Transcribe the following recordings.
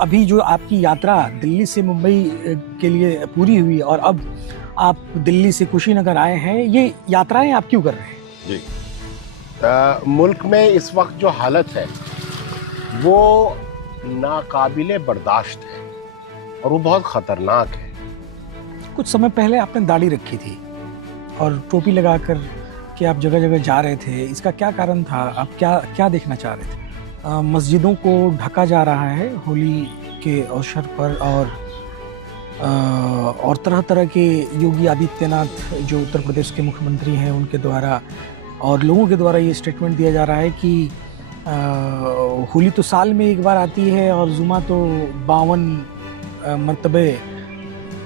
अभी जो आपकी यात्रा दिल्ली से मुंबई के लिए पूरी हुई और अब आप दिल्ली से कुशीनगर आए हैं, ये यात्राएं आप क्यों कर रहे हैं? जी, मुल्क में इस वक्त जो हालत है वो नाकाबिले बर्दाश्त है और वो बहुत खतरनाक है। कुछ समय पहले आपने दाढ़ी रखी थी और टोपी लगाकर के आप जगह जगह जा रहे थे, इसका क्या कारण था? आप क्या क्या देखना चाह रहे थे? मस्जिदों को ढका जा रहा है होली के अवसर पर और तरह तरह के योगी आदित्यनाथ जो उत्तर प्रदेश के मुख्यमंत्री हैं उनके द्वारा और लोगों के द्वारा ये स्टेटमेंट दिया जा रहा है कि होली तो साल में एक बार आती है और जुमा तो 52 मरतबे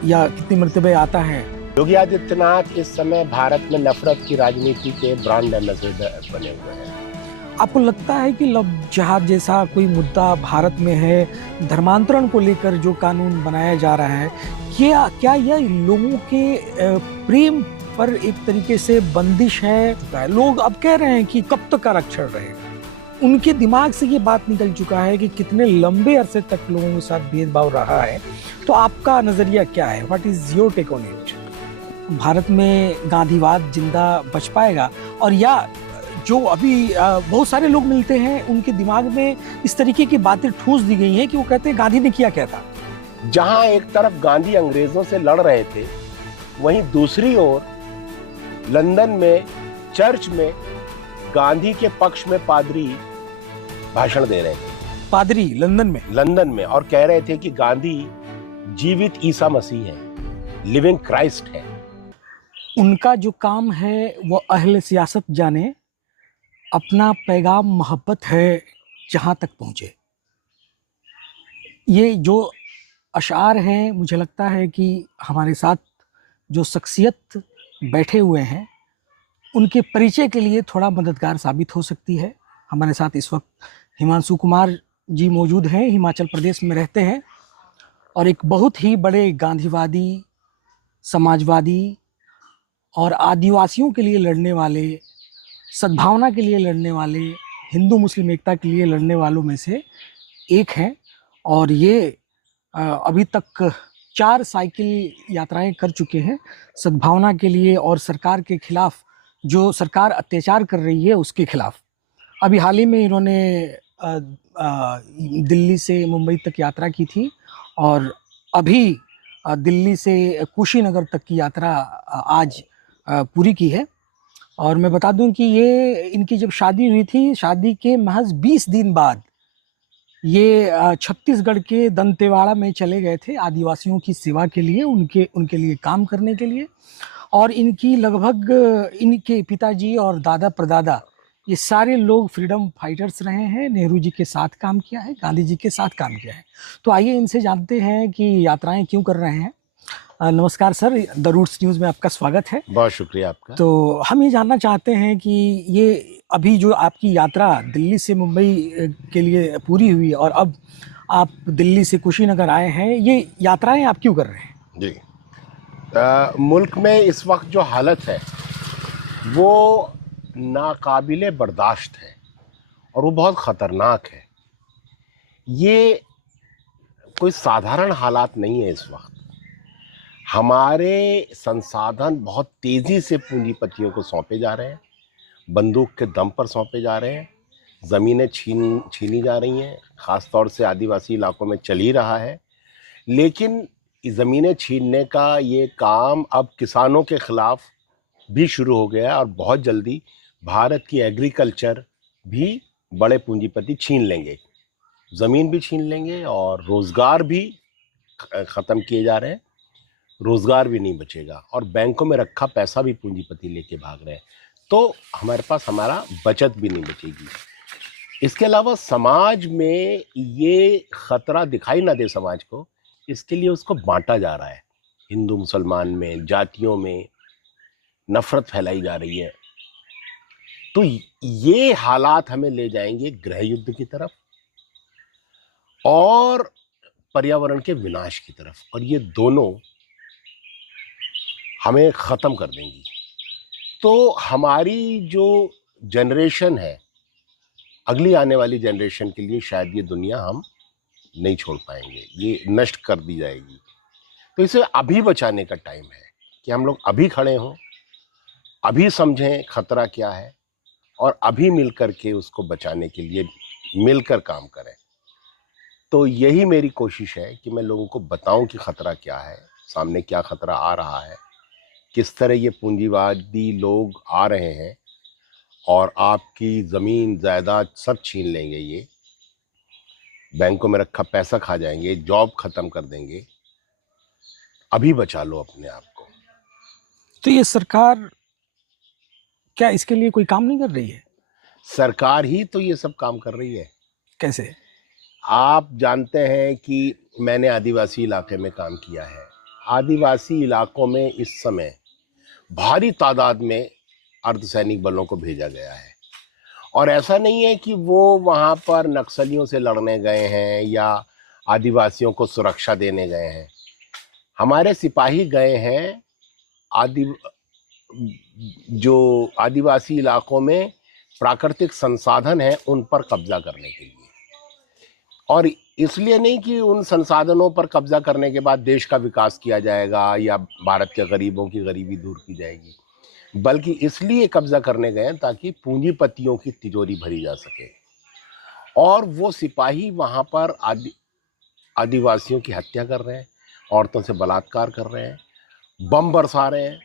या कितनी मरतबे आता है। योगी आदित्यनाथ इस समय भारत में नफरत की राजनीति के ब्रांड एम्बेसडर बने हुए हैं। आपको लगता है कि लव जिहाद जैसा कोई मुद्दा भारत में है, धर्मांतरण को लेकर जो कानून बनाया जा रहा है, क्या यह लोगों के प्रेम पर एक तरीके से बंदिश है? लोग अब कह रहे हैं कि कब तक आरक्षण रहेगा। उनके दिमाग से ये बात निकल चुका है कि कितने लंबे अरसे तक लोगों के साथ भेदभाव रहा है। तो आपका नजरिया क्या है? What is your take on it? Bharat में गांधीवाद जिंदा बच पाएगा? और या जो अभी बहुत सारे लोग मिलते हैं उनके दिमाग में इस तरीके की बातें ठूस दी गई हैं कि वो कहते हैं गांधी ने किया क्या था। जहां एक तरफ गांधी अंग्रेजों से लड़ रहे थे, वहीं दूसरी ओर लंदन में चर्च में गांधी के पक्ष में पादरी भाषण दे रहे थे। पादरी लंदन में और कह रहे थे कि गांधी जीवित ईसा मसीह है, लिविंग क्राइस्ट है। उनका जो काम है वो अहले सियासत जाने, अपना पैगाम मोहब्बत है जहाँ तक पहुँचे। ये जो अशार हैं, मुझे लगता है कि हमारे साथ जो शख्सियत बैठे हुए हैं उनके परिचय के लिए थोड़ा मददगार साबित हो सकती है। हमारे साथ इस वक्त हिमांशु कुमार जी मौजूद हैं, हिमाचल प्रदेश में रहते हैं और एक बहुत ही बड़े गांधीवादी, समाजवादी और आदिवासियों के लिए लड़ने वाले, सद्भावना के लिए लड़ने वाले, हिंदू मुस्लिम एकता के लिए लड़ने वालों में से एक हैं। और ये अभी तक 4 साइकिल यात्राएं कर चुके हैं सद्भावना के लिए और सरकार के खिलाफ, जो सरकार अत्याचार कर रही है उसके खिलाफ। अभी हाल ही में इन्होंने दिल्ली से मुंबई तक यात्रा की थी और अभी दिल्ली से कुशीनगर तक की यात्रा आज पूरी की है। और मैं बता दूं कि ये इनकी जब शादी हुई थी, शादी के महज 20 दिन बाद ये छत्तीसगढ़ के दंतेवाड़ा में चले गए थे आदिवासियों की सेवा के लिए, उनके लिए काम करने के लिए। और इनकी लगभग इनके पिताजी और दादा परदादा ये सारे लोग फ्रीडम फाइटर्स रहे हैं, नेहरू जी के साथ काम किया है, गांधी जी के साथ काम किया है। तो आइए इनसे जानते हैं कि यात्राएं क्यों कर रहे हैं। नमस्कार सर, द रूट्स न्यूज़ में आपका स्वागत है। बहुत शुक्रिया आपका। तो हम ये जानना चाहते हैं कि ये अभी जो आपकी यात्रा दिल्ली से मुंबई के लिए पूरी हुई और अब आप दिल्ली से कुशीनगर आए हैं, ये यात्राएं आप क्यों कर रहे हैं? जी, मुल्क में इस वक्त जो हालत है वो नाकाबिले बर्दाश्त है और वो बहुत ख़तरनाक है। ये कोई साधारण हालात नहीं है। इस वक्त हमारे संसाधन बहुत तेज़ी से पूंजीपतियों को सौंपे जा रहे हैं, बंदूक के दम पर सौंपे जा रहे हैं, ज़मीनें छीनी जा रही हैं, ख़ास तौर से आदिवासी इलाकों में चल ही रहा है। लेकिन ज़मीनें छीनने का ये काम अब किसानों के ख़िलाफ़ भी शुरू हो गया है और बहुत जल्दी भारत की एग्रीकल्चर भी बड़े पूंजीपति छीन लेंगे, ज़मीन भी छीन लेंगे और रोज़गार भी ख़त्म किए जा रहे हैं, रोज़गार भी नहीं बचेगा और बैंकों में रखा पैसा भी पूंजीपति लेके भाग रहे हैं। तो हमारे पास हमारा बचत भी नहीं बचेगी। इसके अलावा समाज में ये ख़तरा दिखाई ना दे समाज को, इसके लिए उसको बांटा जा रहा है। हिंदू मुसलमान में, जातियों में नफ़रत फैलाई जा रही है। तो ये हालात हमें ले जाएंगे गृह युद्ध की तरफ और पर्यावरण के विनाश की तरफ, और ये दोनों हमें ख़त्म कर देंगी। तो हमारी जो जनरेशन है, अगली आने वाली जनरेशन के लिए शायद ये दुनिया हम नहीं छोड़ पाएंगे, ये नष्ट कर दी जाएगी। तो इसे अभी बचाने का टाइम है कि हम लोग अभी खड़े हों, अभी समझें खतरा क्या है और अभी मिलकर के उसको बचाने के लिए मिलकर काम करें। तो यही मेरी कोशिश है कि मैं लोगों को बताऊं कि खतरा क्या है, सामने क्या खतरा आ रहा है, किस तरह ये पूंजीवादी लोग आ रहे हैं और आपकी ज़मीन जायदाद सब छीन लेंगे, ये बैंकों में रखा पैसा खा जाएंगे, जॉब ख़त्म कर देंगे। अभी बचा लो अपने आप को। तो ये सरकार क्या इसके लिए कोई काम नहीं कर रही है? सरकार ही तो ये सब काम कर रही है। कैसे? आप जानते हैं कि मैंने आदिवासी इलाके में काम किया है। आदिवासी इलाकों में इस समय भारी तादाद में अर्धसैनिक बलों को भेजा गया है और ऐसा नहीं है कि वो वहाँ पर नक्सलियों से लड़ने गए हैं या आदिवासियों को सुरक्षा देने गए हैं। हमारे सिपाही गए हैं जो आदिवासी इलाकों में प्राकृतिक संसाधन हैं उन पर कब्जा करने के लिए, और इसलिए नहीं कि उन संसाधनों पर कब्जा करने के बाद देश का विकास किया जाएगा या भारत के गरीबों की गरीबी दूर की जाएगी, बल्कि इसलिए कब्जा करने गए हैं ताकि पूंजीपतियों की तिजोरी भरी जा सके। और वो सिपाही वहाँ पर आदिवासियों की हत्या कर रहे हैं, औरतों से बलात्कार कर रहे हैं, बम बरसा रहे हैं।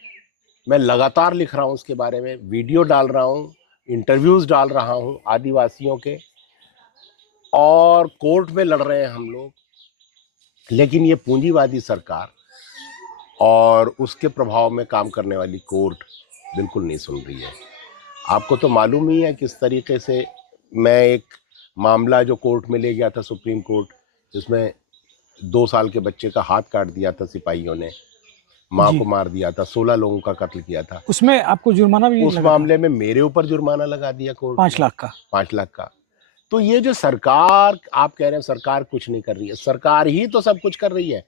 मैं लगातार लिख रहा हूँ उसके बारे में, वीडियो डाल रहा हूँ, इंटरव्यूज़ डाल रहा हूँ आदिवासियों के, और कोर्ट में लड़ रहे हैं हम लोग। लेकिन ये पूंजीवादी सरकार और उसके प्रभाव में काम करने वाली कोर्ट बिल्कुल नहीं सुन रही है। आपको तो मालूम ही है किस तरीके से मैं एक मामला जो कोर्ट में ले गया था, सुप्रीम कोर्ट, जिसमें 2 साल के बच्चे का हाथ काट दिया था सिपाहियों ने, माँ को मार दिया था, 16 लोगों का कत्ल किया था। उसमें आपको जुर्माना भी उस मामले में मेरे ऊपर जुर्माना लगा दिया कोर्ट, 5 लाख का। 5 लाख का। तो ये जो सरकार, आप कह रहे हैं सरकार कुछ नहीं कर रही है, सरकार ही तो सब कुछ कर रही है।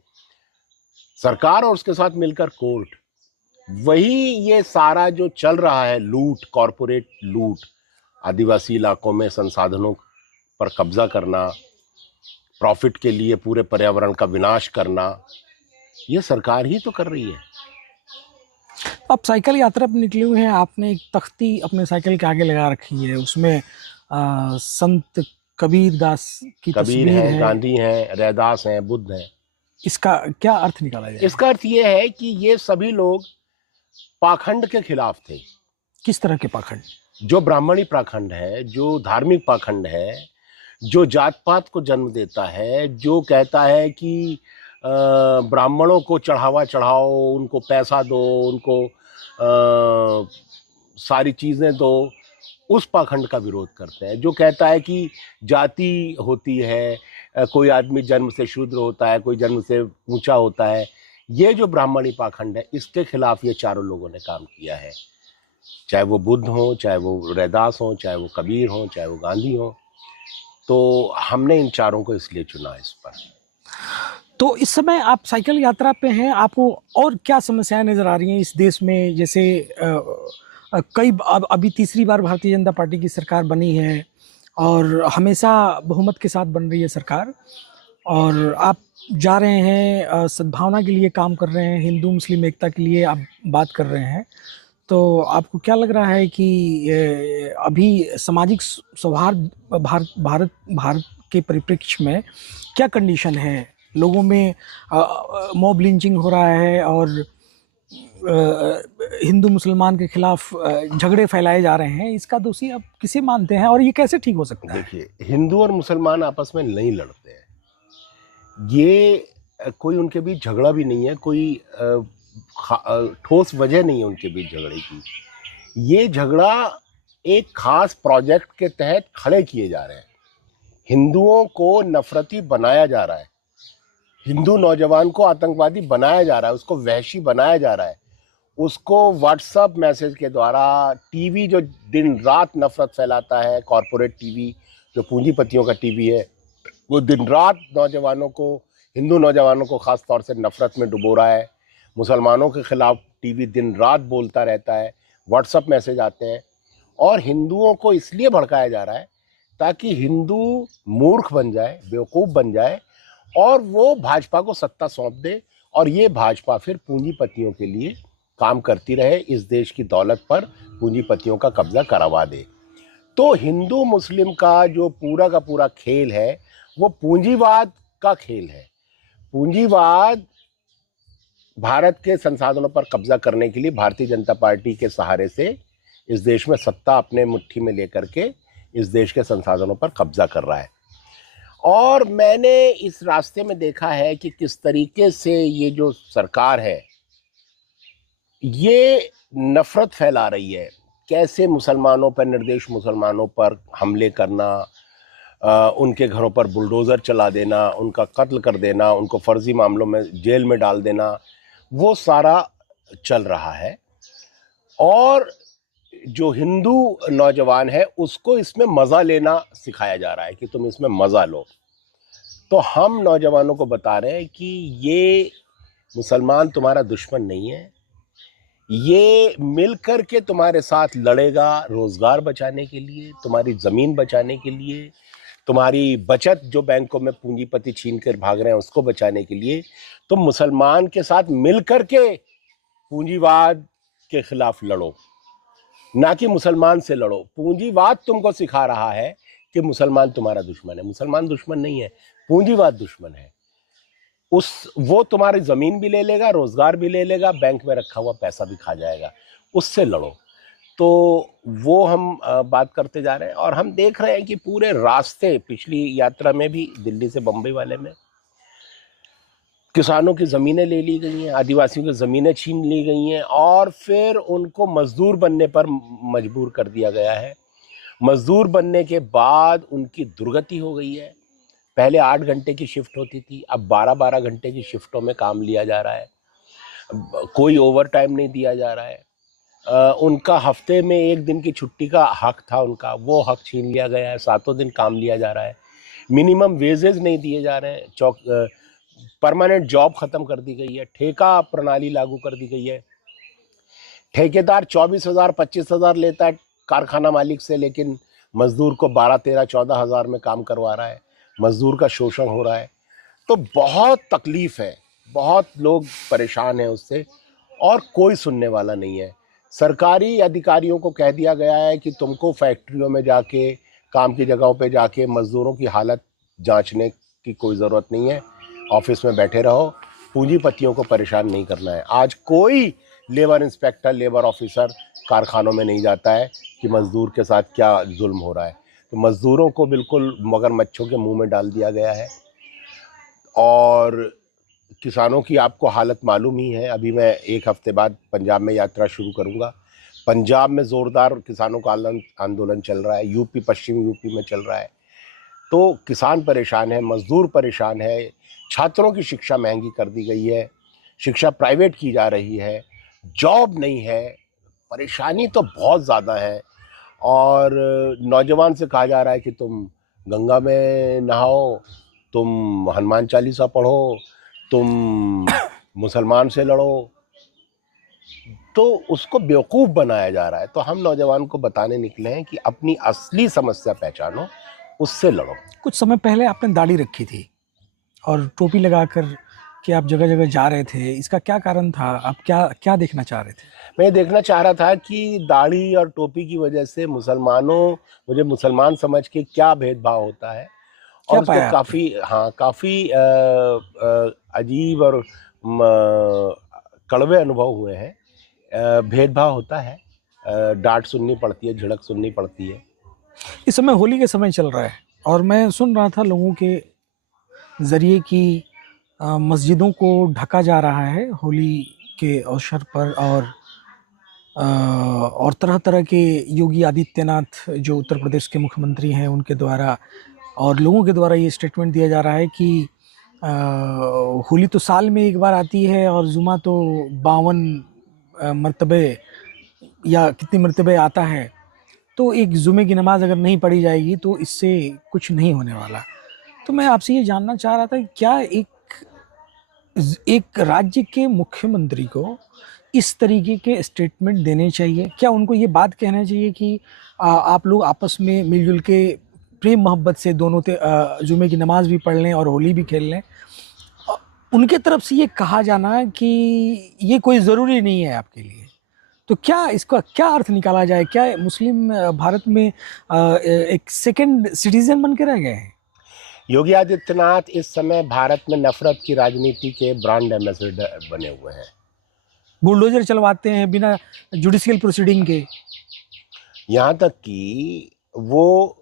सरकार और उसके साथ मिलकर कोर्ट, वही ये सारा जो चल रहा है लूट, कॉरपोरेट लूट, आदिवासी इलाकों में संसाधनों पर कब्जा करना, प्रॉफिट के लिए पूरे पर्यावरण का विनाश करना, ये सरकार ही तो कर रही है। आप साइकिल यात्रा पर निकले हुए हैं, आपने एक तख्ती अपने साइकिल के आगे लगा रखी है, उसमें संत कबीर दास की कबीर तस्वीर हैं, है, गांधी हैं, रैदास हैं, बुद्ध हैं। इसका क्या अर्थ निकाला जाए? इसका अर्थ ये है कि ये सभी लोग पाखंड के खिलाफ थे। किस तरह के पाखंड? जो ब्राह्मणी पाखंड है, जो धार्मिक पाखंड है, जो जात पात को जन्म देता है, जो कहता है कि ब्राह्मणों को चढ़ावा चढ़ाओ, उनको पैसा दो, उनको सारी चीज़ें दो, उस पाखंड का विरोध करते हैं। जो कहता है कि जाति होती है, कोई आदमी जन्म से शूद्र होता है, कोई जन्म से ऊंचा होता है, ये जो ब्राह्मणी पाखंड है, इसके खिलाफ ये चारों लोगों ने काम किया है। चाहे वो बुद्ध हो, चाहे वो रैदास हो, चाहे वो कबीर हो, चाहे वो गांधी हो। तो हमने इन चारों को इसलिए चुना इस पर। तो इस समय आप साइकिल यात्रा पे हैं, आपको और क्या समस्याएं नजर आ रही हैं इस देश में? जैसे अभी तीसरी बार भारतीय जनता पार्टी की सरकार बनी है और हमेशा बहुमत के साथ बन रही है सरकार, और आप जा रहे हैं, सद्भावना के लिए काम कर रहे हैं, हिंदू मुस्लिम एकता के लिए आप बात कर रहे हैं। तो आपको क्या लग रहा है कि अभी सामाजिक सौहार्द भारत के परिप्रेक्ष्य में क्या कंडीशन है? लोगों में मॉब लिंचिंग हो रहा है और हिंदू मुसलमान के खिलाफ झगड़े फैलाए जा रहे हैं, इसका दोषी आप किसे मानते हैं और ये कैसे ठीक हो सकता है? देखिए, हिंदू और मुसलमान आपस में नहीं लड़ते हैं, ये कोई उनके बीच झगड़ा भी नहीं है, कोई ठोस वजह नहीं है उनके बीच झगड़े की। ये झगड़ा एक खास प्रोजेक्ट के तहत खड़े किए जा रहे हैं। हिंदुओं को नफरती बनाया जा रहा है, हिंदू नौजवान को आतंकवादी बनाया जा रहा है, उसको वहशी बनाया जा रहा है, उसको व्हाट्सएप मैसेज के द्वारा, टीवी जो दिन रात नफरत फैलाता है, कॉरपोरेट टीवी जो पूंजीपतियों का टीवी है, वो दिन रात नौजवानों को, हिंदू नौजवानों को ख़ास तौर से नफरत में डुबो रहा है। मुसलमानों के खिलाफ टीवी दिन रात बोलता रहता है, व्हाट्सएप मैसेज आते हैं, और हिंदुओं को इसलिए भड़काया जा रहा है ताकि हिंदू मूर्ख बन जाए, बेवकूफ़ बन जाए और वो भाजपा को सत्ता सौंप दे और ये भाजपा फिर पूंजीपतियों के लिए काम करती रहे, इस देश की दौलत पर पूंजीपतियों का कब्जा करवा दे। तो हिंदू मुस्लिम का जो पूरा का पूरा खेल है वो पूंजीवाद का खेल है। पूंजीवाद भारत के संसाधनों पर कब्जा करने के लिए भारतीय जनता पार्टी के सहारे से इस देश में सत्ता अपने मुट्ठी में लेकर के इस देश के संसाधनों पर कब्जा कर रहा है। और मैंने इस रास्ते में देखा है कि किस तरीके से ये जो सरकार है ये नफरत फैला रही है, कैसे मुसलमानों पर, निर्देश मुसलमानों पर हमले करना, उनके घरों पर बुलडोज़र चला देना, उनका कत्ल कर देना, उनको फर्जी मामलों में जेल में डाल देना, वो सारा चल रहा है। और जो हिंदू नौजवान है उसको इसमें मज़ा लेना सिखाया जा रहा है कि तुम इसमें मज़ा लो। तो हम नौजवानों को बता रहे हैं कि ये मुसलमान तुम्हारा दुश्मन नहीं है, ये मिलकर के तुम्हारे साथ लड़ेगा रोज़गार बचाने के लिए, तुम्हारी ज़मीन बचाने के लिए, तुम्हारी बचत जो बैंकों में पूंजीपति छीन कर भाग रहे हैं उसको बचाने के लिए। तुम मुसलमान के साथ मिलकर के पूंजीवाद के खिलाफ लड़ो, ना कि मुसलमान से लड़ो। पूंजीवाद तुमको सिखा रहा है कि मुसलमान तुम्हारा दुश्मन है। मुसलमान दुश्मन नहीं है, पूंजीवाद दुश्मन है। वो तुम्हारी ज़मीन भी ले लेगा, रोज़गार भी ले लेगा, बैंक में रखा हुआ पैसा भी खा जाएगा, उससे लड़ो। तो वो हम बात करते जा रहे हैं। और हम देख रहे हैं कि पूरे रास्ते, पिछली यात्रा में भी दिल्ली से बम्बई वाले में किसानों की ज़मीनें ले ली गई हैं, आदिवासियों की ज़मीनें छीन ली गई हैं और फिर उनको मज़दूर बनने पर मजबूर कर दिया गया है। मज़दूर बनने के बाद उनकी दुर्गति हो गई है। पहले 8 घंटे की शिफ्ट होती थी, अब 12-12 घंटे की शिफ्टों में काम लिया जा रहा है। कोई ओवर टाइम नहीं दिया जा रहा है। उनका हफ्ते में 1 दिन की छुट्टी का हक था उनका, वो हक छीन लिया गया है। 7 दिन काम लिया जा रहा है। मिनिमम वेजेस नहीं दिए जा रहे हैं। परमानेंट जॉब ख़त्म कर दी गई है। ठेका प्रणाली लागू कर दी गई है। ठेकेदार 24,000 25,000 लेता है कारखाना मालिक से, लेकिन मजदूर को 12 13 14 हज़ार में काम करवा रहा है। मजदूर का शोषण हो रहा है। तो बहुत तकलीफ़ है, बहुत लोग परेशान हैं उससे और कोई सुनने वाला नहीं है। सरकारी अधिकारियों को कह दिया गया है कि तुमको फैक्ट्रियों में जाके, काम की जगहों पे जाके मज़दूरों की हालत जांचने की कोई ज़रूरत नहीं है, ऑफिस में बैठे रहो, पूंजीपतियों को परेशान नहीं करना है। आज कोई लेबर इंस्पेक्टर, लेबर ऑफिसर कारखानों में नहीं जाता है कि मज़दूर के साथ क्या जुल्म हो रहा है। तो मज़दूरों को बिल्कुल मगरमच्छों के मुंह में डाल दिया गया है। और किसानों की आपको हालत मालूम ही है। अभी मैं 1 हफ्ते बाद पंजाब में यात्रा शुरू करूंगा। पंजाब में ज़ोरदार किसानों का आंदोलन चल रहा है, यूपी, पश्चिम यूपी में चल रहा है। तो किसान परेशान है, मज़दूर परेशान है, छात्रों की शिक्षा महंगी कर दी गई है, शिक्षा प्राइवेट की जा रही है, जॉब नहीं है, परेशानी तो बहुत ज़्यादा है। और नौजवान से कहा जा रहा है कि तुम गंगा में नहाओ, तुम हनुमान चालीसा पढ़ो, तुम मुसलमान से लड़ो, तो उसको बेवकूफ़ बनाया जा रहा है। तो हम नौजवान को बताने निकले हैं कि अपनी असली समस्या पहचानो, उससे लड़ो। कुछ समय पहले आपने दाढ़ी रखी थी और टोपी लगाकर कि आप जगह जगह जा रहे थे, इसका क्या कारण था? आप क्या क्या देखना चाह रहे थे? मैं देखना चाह रहा था कि दाढ़ी और टोपी की वजह से मुझे मुसलमान समझ के क्या भेदभाव होता है। क्या और उसको पाया काफ़ी अजीब और कड़वे अनुभव हुए हैं। भेदभाव होता है, डांट सुननी पड़ती है, झिड़क सुननी पड़ती है। इस समय होली के समय चल रहा है और मैं सुन रहा था लोगों के ज़रिए कि मस्जिदों को ढका जा रहा है होली के अवसर पर और तरह तरह के योगी आदित्यनाथ जो उत्तर प्रदेश के मुख्यमंत्री हैं उनके द्वारा और लोगों के द्वारा ये स्टेटमेंट दिया जा रहा है कि होली तो साल में एक बार आती है और जुमा तो 52 मरतबे या कितनी मरतबे आता है, तो एक जुमे की नमाज अगर नहीं पढ़ी जाएगी तो इससे कुछ नहीं होने वाला। तो मैं आपसे ये जानना चाह रहा था कि क्या एक राज्य के मुख्यमंत्री को इस तरीके के स्टेटमेंट देने चाहिए? क्या उनको ये बात कहना चाहिए कि आप लोग आपस में मिलजुल के प्रेम मोहब्बत से दोनों जुमे की नमाज भी पढ़ लें और होली भी खेल लें, उनके तरफ से ये कहा जाना कि ये कोई ज़रूरी नहीं है आपके लिए, तो क्या इसका क्या अर्थ निकाला जाए? क्या मुस्लिम भारत में एक सेकंड सिटीजन बन के रह गए हैं? योगी आदित्यनाथ इस समय भारत में नफरत की राजनीति के ब्रांड एम्बेसडर बने हुए हैं। बुलडोजर चलवाते हैं बिना जुडिशियल प्रोसीडिंग के। यहाँ तक कि वो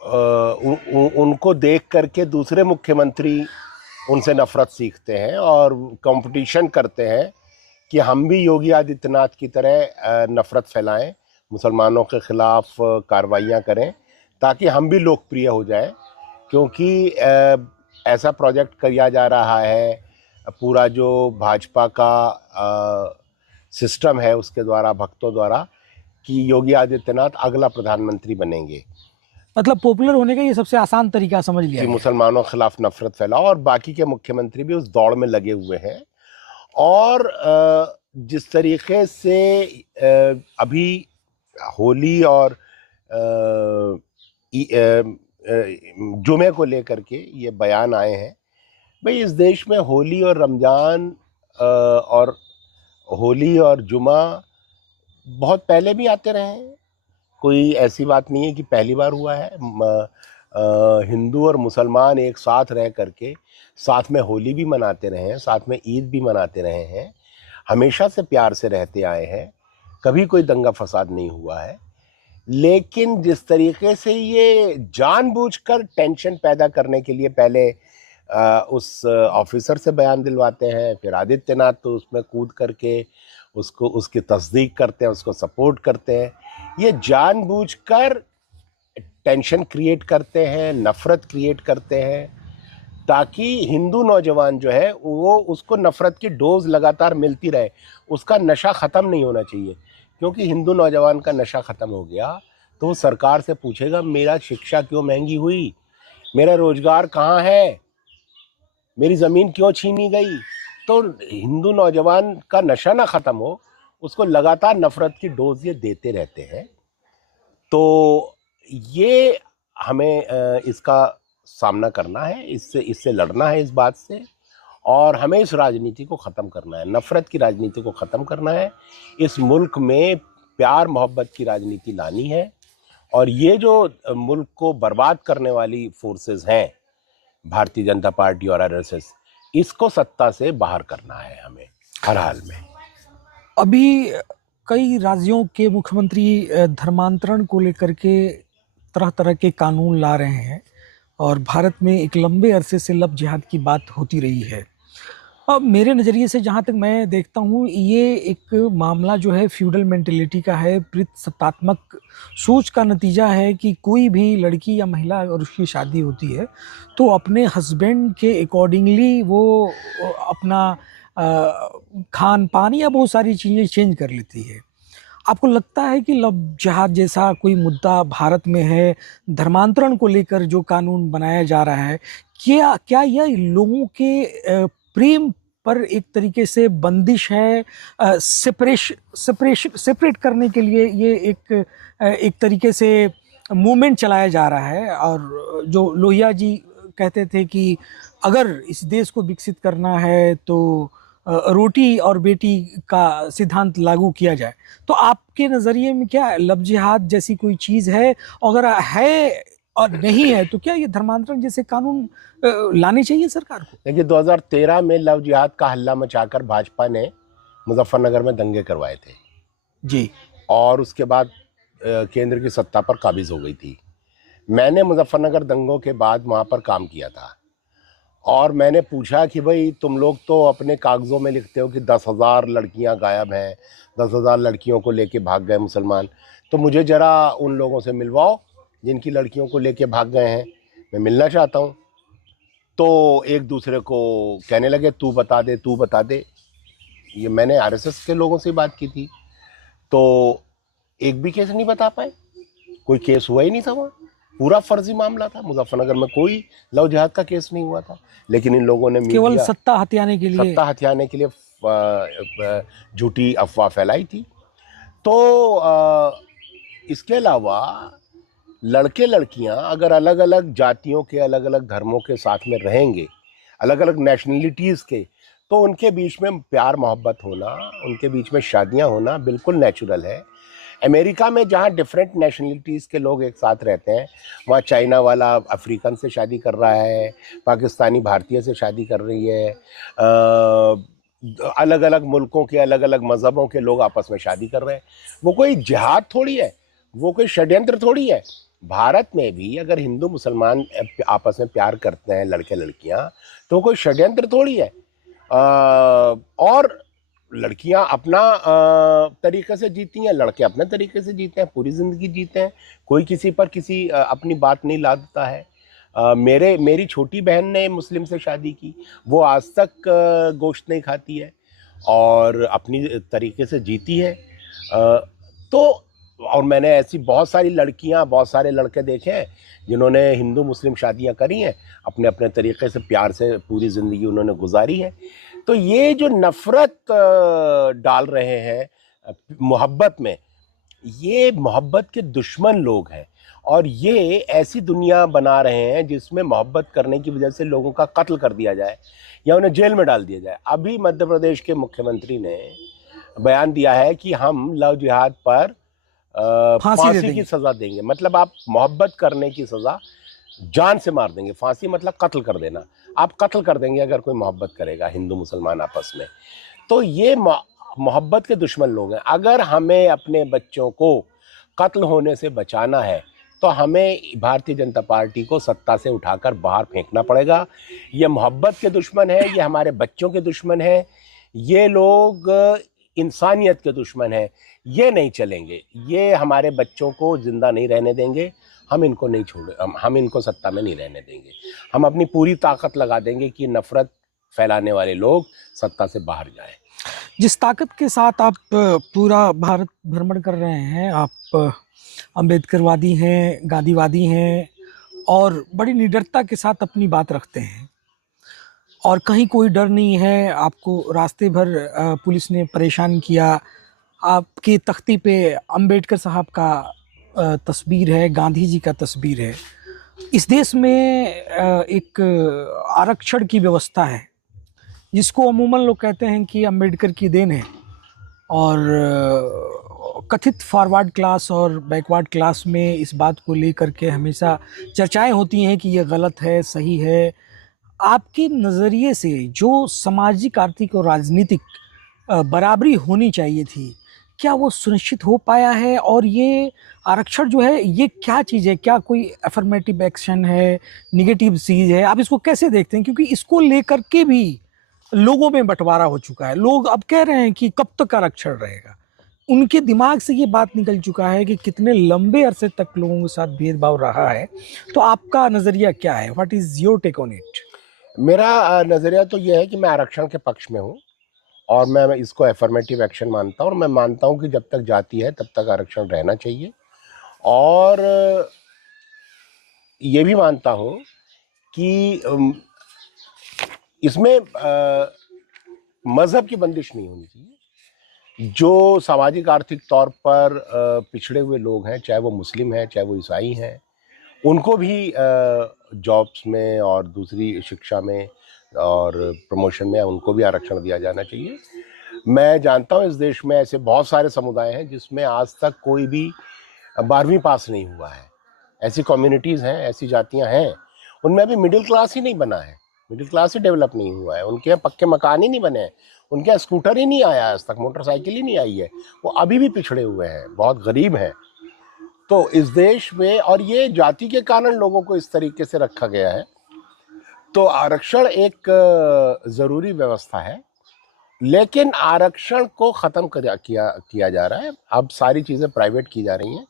उनको देख करके दूसरे मुख्यमंत्री उनसे नफरत सीखते हैं और कंपटीशन करते हैं कि हम भी योगी आदित्यनाथ की तरह नफरत फैलाएं, मुसलमानों के खिलाफ कार्रवाइयाँ करें ताकि हम भी लोकप्रिय हो जाए। क्योंकि ऐसा प्रोजेक्ट किया जा रहा है, पूरा जो भाजपा का सिस्टम है उसके द्वारा, भक्तों द्वारा, कि योगी आदित्यनाथ अगला प्रधानमंत्री बनेंगे। मतलब पॉपुलर होने का ये सबसे आसान तरीका समझ लिया कि गया। मुसलमानों के खिलाफ नफरत फैलाओ, और बाकी के मुख्यमंत्री भी उस दौड़ में लगे हुए हैं। और जिस तरीके से अभी होली और जुमे को लेकर के ये बयान आए हैं, भाई इस देश में होली और रमजान और होली और जुमा बहुत पहले भी आते रहे हैं। कोई ऐसी बात नहीं है कि पहली बार हुआ है। हिंदू और मुसलमान एक साथ रह करके साथ में होली भी मनाते रहे हैं, साथ में ईद भी मनाते रहे हैं, हमेशा से प्यार से रहते आए हैं, कभी कोई दंगा फसाद नहीं हुआ है। लेकिन जिस तरीके से ये जानबूझकर टेंशन पैदा करने के लिए पहले उस ऑफिसर से बयान दिलवाते हैं, फिर आदित्यनाथ तो उसमें कूद करके उसको उसकी तस्दीक करते हैं, उसको सपोर्ट करते हैं। ये जानबूझकर टेंशन क्रिएट करते हैं, नफ़रत क्रिएट करते हैं, ताकि हिंदू नौजवान जो है वो उसको नफ़रत की डोज लगातार मिलती रहे, उसका नशा ख़त्म नहीं होना चाहिए। क्योंकि हिंदू नौजवान का नशा ख़त्म हो गया तो वो सरकार से पूछेगा मेरा शिक्षा क्यों महंगी हुई, मेरा रोज़गार कहाँ है, मेरी ज़मीन क्यों छीनी गई। तो हिंदू नौजवान का नशा ना ख़त्म हो, उसको लगातार नफ़रत की डोज ये देते रहते हैं। तो ये हमें इसका सामना करना है, इससे लड़ना है, इस बात से। और हमें इस राजनीति को ख़त्म करना है, नफ़रत की राजनीति को ख़त्म करना है। इस मुल्क में प्यार मोहब्बत की राजनीति लानी है। और ये जो मुल्क को बर्बाद करने वाली फोर्सेस हैं, भारतीय जनता पार्टी और आरएसएस, इसको सत्ता से बाहर करना है हमें हर हाल में। अभी कई राज्यों के मुख्यमंत्री धर्मांतरण को लेकर के तरह तरह के कानून ला रहे हैं और भारत में एक लंबे अरसे से लव जिहाद की बात होती रही है। अब मेरे नज़रिए से जहाँ तक मैं देखता हूँ, ये एक मामला जो है फ्यूडल मेंटेलिटी का है, सत्तात्मक सोच का नतीजा है कि कोई भी लड़की या महिला अगर उसकी शादी होती है तो अपने हस्बैंड के अकॉर्डिंगली वो अपना खान पान या बहुत सारी चीज़ें चेंज कर लेती है। आपको लगता है कि लव जिहाद जैसा कोई मुद्दा भारत में है, धर्मांतरण को लेकर जो कानून बनाया जा रहा है, क्या क्या यह लोगों के प्रेम पर एक तरीके से बंदिश है? सेपरेट करने के लिए ये एक तरीके से मूवमेंट चलाया जा रहा है। और जो लोहिया जी कहते थे कि अगर इस देश को विकसित करना है तो रोटी और बेटी का सिद्धांत लागू किया जाए, तो आपके नज़रिए में क्या लव जिहाद जैसी कोई चीज़ है? अगर है और नहीं है तो क्या ये धर्मांतरण जैसे कानून लाने चाहिए सरकार को? देखिए, 2013 में लव जिहाद का हल्ला मचाकर भाजपा ने मुजफ्फरनगर में दंगे करवाए थे जी, और उसके बाद केंद्र की सत्ता पर काबिज हो गई थी। मैंने मुजफ्फरनगर दंगों के बाद वहाँ पर काम किया था और मैंने पूछा कि भाई तुम लोग तो अपने कागज़ों में लिखते हो कि 10,000 लड़कियाँ गायब हैं, 10,000 लड़कियों को लेके भाग गए मुसलमान, तो मुझे ज़रा उन लोगों से मिलवाओ जिनकी लड़कियों को लेके भाग गए हैं, मैं मिलना चाहता हूँ। तो एक दूसरे को कहने लगे तू बता दे, तू बता दे। ये मैंने आरएसएस के लोगों से बात की थी, तो एक भी केस नहीं बता पाए, कोई केस हुआ ही नहीं था वहाँ, पूरा फर्जी मामला था। मुजफ्फरनगर में कोई लव जिहाद का केस नहीं हुआ था, लेकिन इन लोगों ने केवल सत्ता हथियाने के लिए झूठी अफवाह फैलाई थी। तो इसके अलावा लड़के लड़कियां अगर अलग अलग जातियों के, अलग अलग धर्मों के साथ में रहेंगे, अलग अलग नेशनलिटीज़ के, तो उनके बीच में प्यार मोहब्बत होना, उनके बीच में शादियां होना बिल्कुल नेचुरल है। अमेरिका में जहाँ डिफरेंट नेशनलिटीज़ के लोग एक साथ रहते हैं, वहाँ चाइना वाला अफ्रीकन से शादी कर रहा है, पाकिस्तानी भारतीय से शादी कर रही है, अलग अलग मुल्कों के अलग अलग मज़हबों के लोग आपस में शादी कर रहे हैं। वो कोई जिहाद थोड़ी है, वो कोई षड्यंत्र थोड़ी है। भारत में भी अगर हिंदू मुसलमान आपस में प्यार करते हैं लड़के लड़कियां, तो कोई षड्यंत्र थोड़ी है। और लड़कियां अपना तरीके से जीती हैं, लड़के अपने तरीके से जीते हैं, पूरी ज़िंदगी जीते हैं। कोई किसी पर किसी अपनी बात नहीं लादता है। मेरी छोटी बहन ने मुस्लिम से शादी की, वो आज तक गोश्त नहीं खाती है और अपनी तरीके से जीती है। तो और मैंने ऐसी बहुत सारी लड़कियां, बहुत सारे लड़के देखे हैं जिन्होंने हिंदू मुस्लिम शादियां करी हैं, अपने अपने तरीके से प्यार से पूरी ज़िंदगी उन्होंने गुजारी है। तो ये जो नफ़रत डाल रहे हैं मोहब्बत में, ये मोहब्बत के दुश्मन लोग हैं। और ये ऐसी दुनिया बना रहे हैं जिसमें मोहब्बत करने की वजह से लोगों का कत्ल कर दिया जाए या उन्हें जेल में डाल दिया जाए। अभी मध्य प्रदेश के मुख्यमंत्री ने बयान दिया है कि हम लव जिहाद पर फांसी की सज़ा देंगे। मतलब आप मोहब्बत करने की सज़ा जान से मार देंगे। फांसी मतलब कत्ल कर देना। आप कत्ल कर देंगे अगर कोई मोहब्बत करेगा हिंदू मुसलमान आपस में। तो ये मोहब्बत के दुश्मन लोग हैं। अगर हमें अपने बच्चों को कत्ल होने से बचाना है तो हमें भारतीय जनता पार्टी को सत्ता से उठाकर बाहर फेंकना पड़ेगा। ये मोहब्बत के दुश्मन है, ये हमारे बच्चों के दुश्मन है, ये लोग इंसानियत के दुश्मन हैं। ये नहीं चलेंगे, ये हमारे बच्चों को जिंदा नहीं रहने देंगे। हम इनको नहीं छोड़े, हम इनको सत्ता में नहीं रहने देंगे। हम अपनी पूरी ताकत लगा देंगे कि नफरत फैलाने वाले लोग सत्ता से बाहर जाएं। जिस ताकत के साथ आप पूरा भारत भ्रमण कर रहे हैं, आप अम्बेडकरवादी हैं, गांधीवादी हैं और बड़ी निडरता के साथ अपनी बात रखते हैं और कहीं कोई डर नहीं है। आपको रास्ते भर पुलिस ने परेशान किया, आपकी तख्ती पे अंबेडकर साहब का तस्वीर है, गांधी जी का तस्वीर है। इस देश में एक आरक्षण की व्यवस्था है जिसको अमूमन लोग कहते हैं कि अंबेडकर की देन है और कथित फॉरवर्ड क्लास और बैकवर्ड क्लास में इस बात को लेकर के हमेशा चर्चाएं होती हैं कि ये गलत है, सही है। आपके नज़रिए से जो सामाजिक, आर्थिक और राजनीतिक बराबरी होनी चाहिए थी, क्या वो सुनिश्चित हो पाया है? और ये आरक्षण जो है ये क्या चीज़ है? क्या कोई अफर्मेटिव एक्शन है, निगेटिव चीज़ है? आप इसको कैसे देखते हैं? क्योंकि इसको लेकर के भी लोगों में बंटवारा हो चुका है। लोग अब कह रहे हैं कि कब तक आरक्षण रहेगा। उनके दिमाग से ये बात निकल चुका है कि कितने लंबे अरसे तक लोगों के साथ भेदभाव रहा है। तो आपका नज़रिया क्या है? What is your take on it? मेरा नज़रिया तो ये है कि मैं आरक्षण के पक्ष में हूँ और मैं इसको एफर्मेटिव एक्शन मानता हूँ और मैं मानता हूँ कि जब तक जाति है तब तक आरक्षण रहना चाहिए। और ये भी मानता हूँ कि इसमें मज़हब की बंदिश नहीं होनी चाहिए। जो सामाजिक आर्थिक तौर पर पिछड़े हुए लोग हैं, चाहे वो मुस्लिम हैं, चाहे वो ईसाई हैं, उनको भी जॉब्स में और दूसरी शिक्षा में और प्रमोशन में उनको भी आरक्षण दिया जाना चाहिए। मैं जानता हूँ इस देश में ऐसे बहुत सारे समुदाय हैं जिसमें आज तक कोई भी 12वीं पास नहीं हुआ है। ऐसी कम्युनिटीज़ हैं, ऐसी जातियाँ हैं, उनमें अभी मिडिल क्लास ही नहीं बना है, मिडिल क्लास ही डेवलप नहीं हुआ है। उनके यहाँ पक्के मकान ही नहीं बने हैं, उनके यहाँ स्कूटर ही नहीं आया आज तक, मोटरसाइकिल ही नहीं आई है। वो अभी भी पिछड़े हुए हैं, बहुत गरीब हैं। तो इस देश में, और ये जाति के कारण लोगों को इस तरीके से रखा गया है। तो आरक्षण एक ज़रूरी व्यवस्था है, लेकिन आरक्षण को ख़त्म किया जा रहा है। अब सारी चीज़ें प्राइवेट की जा रही हैं।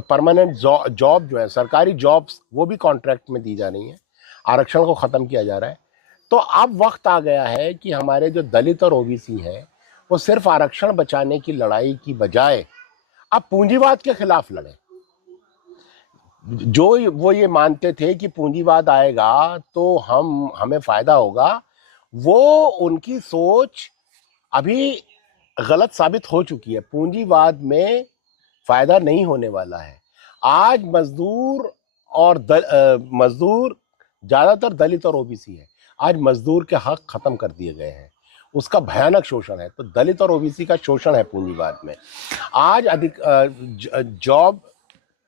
परमानेंट जॉब जो है, सरकारी जॉब्स, वो भी कॉन्ट्रैक्ट में दी जा रही हैं। आरक्षण को ख़त्म किया जा रहा है। तो अब वक्त आ गया है कि हमारे जो दलित और ओबीसी हैं, वो सिर्फ आरक्षण बचाने की लड़ाई की बजाय अब पूंजीवाद के खिलाफ लड़े। जो वो ये मानते थे कि पूंजीवाद आएगा तो हमें फायदा होगा, वो उनकी सोच अभी गलत साबित हो चुकी है। पूंजीवाद में फायदा नहीं होने वाला है। आज मजदूर ज़्यादातर दलित और ओबीसी है। आज मजदूर के हक खत्म कर दिए गए हैं, उसका भयानक शोषण है। तो दलित और ओबीसी का शोषण है पूंजीवाद में। आज अधिक जॉब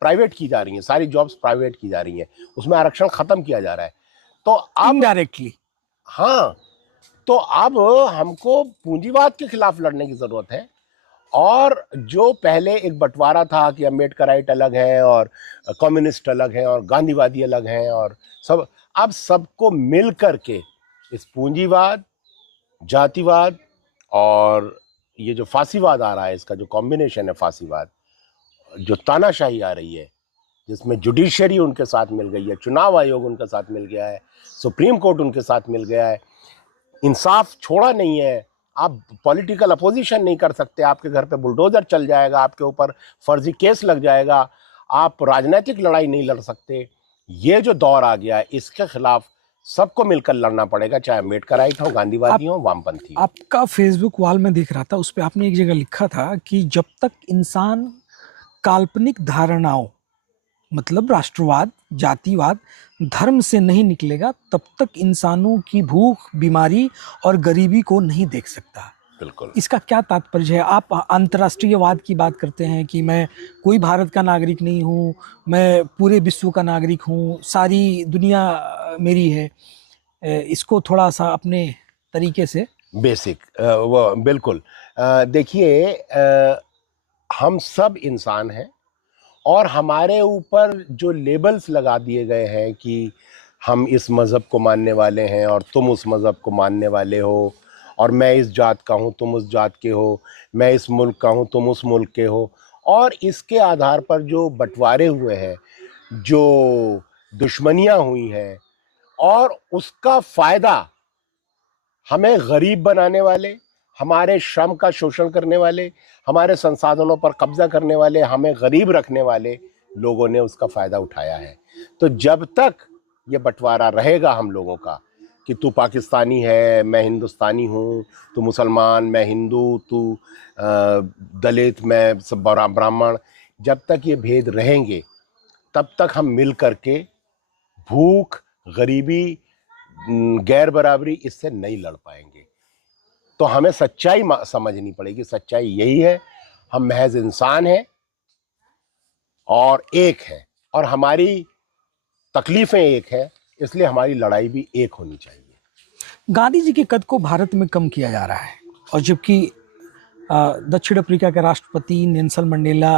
प्राइवेट की जा रही है, सारी जॉब्स प्राइवेट की जा रही हैं, उसमें आरक्षण खत्म किया जा रहा है। तो अब इनडायरेक्टली, हाँ, तो अब हमको पूंजीवाद के खिलाफ लड़ने की जरूरत है। और जो पहले एक बंटवारा था कि अम्बेडकराइट अलग है और कम्युनिस्ट अलग हैं और गांधीवादी अलग हैं और सब, अब सबको मिल करके इस पूंजीवाद, जातिवाद और ये जो फांसीवाद आ रहा है, इसका जो कॉम्बिनेशन है, फांसीवाद, जो तानाशाही आ रही है, जिसमें जुडिशरी उनके साथ मिल गई है, चुनाव आयोग उनके साथ मिल गया है, सुप्रीम कोर्ट उनके साथ मिल गया है, इंसाफ छोड़ा नहीं है, आप पॉलिटिकल अपोजिशन नहीं कर सकते, आपके घर पे बुलडोजर चल जाएगा, आपके ऊपर फर्जी केस लग जाएगा, आप राजनीतिक लड़ाई नहीं लड़ सकते। ये जो दौर आ गया है, इसके खिलाफ सबको मिलकर लड़ना पड़ेगा, चाहे अम्बेडकराइट हो, गांधीवादी हो, वामपंथी हो। आपका फेसबुक वॉल में देख रहा था, उस पर आपने एक जगह लिखा था कि जब तक इंसान काल्पनिक धारणाओं, मतलब राष्ट्रवाद, जातिवाद, धर्म से नहीं निकलेगा, तब तक इंसानों की भूख, बीमारी और गरीबी को नहीं देख सकता। बिल्कुल। इसका क्या तात्पर्य है? आप अंतर्राष्ट्रीयवाद की बात करते हैं कि मैं कोई भारत का नागरिक नहीं हूँ, मैं पूरे विश्व का नागरिक हूँ, सारी दुनिया मेरी है। इसको थोड़ा सा अपने तरीके से बेसिक वो बिल्कुल। देखिए, हम सब इंसान हैं और हमारे ऊपर जो लेबल्स लगा दिए गए हैं कि हम इस मज़हब को मानने वाले हैं और तुम उस मज़हब को मानने वाले हो, और मैं इस जात का हूँ, तुम उस जात के हो, मैं इस मुल्क का हूँ, तुम उस मुल्क के हो, और इसके आधार पर जो बंटवारे हुए हैं, जो दुश्मनियाँ हुई हैं, और उसका फ़ायदा हमें गरीब बनाने वाले, हमारे श्रम का शोषण करने वाले, हमारे संसाधनों पर कब्जा करने वाले, हमें गरीब रखने वाले लोगों ने उसका फायदा उठाया है। तो जब तक ये बंटवारा रहेगा हम लोगों का कि तू पाकिस्तानी है, मैं हिंदुस्तानी हूँ, तू मुसलमान, मैं हिंदू, तू दलित, मैं सब ब्राह्मण, जब तक ये भेद रहेंगे तब तक हम मिल करके भूख, गरीबी, गैर बराबरी, इससे नहीं लड़ पाएंगे। तो हमें सच्चाई समझनी पड़ेगी। सच्चाई यही है, हम महज इंसान हैं और एक है, और हमारी तकलीफें एक है, इसलिए हमारी लड़ाई भी एक होनी चाहिए। गांधी जी के कद को भारत में कम किया जा रहा है, और जबकि दक्षिण अफ्रीका के राष्ट्रपति नेल्सन मंडेला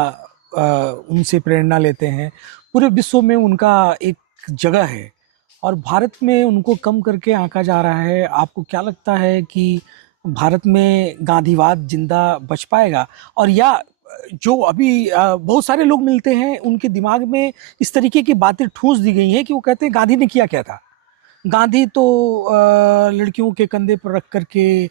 उनसे प्रेरणा लेते हैं, पूरे विश्व में उनका एक जगह है, और भारत में उनको कम करके आंका जा रहा है। आपको क्या लगता है कि भारत में गांधीवाद जिंदा बच पाएगा? और या जो अभी बहुत सारे लोग मिलते हैं, उनके दिमाग में इस तरीके की बातें ठूंस दी गई हैं कि वो कहते हैं गांधी ने किया क्या था? गांधी तो लड़कियों के कंधे पर रख करके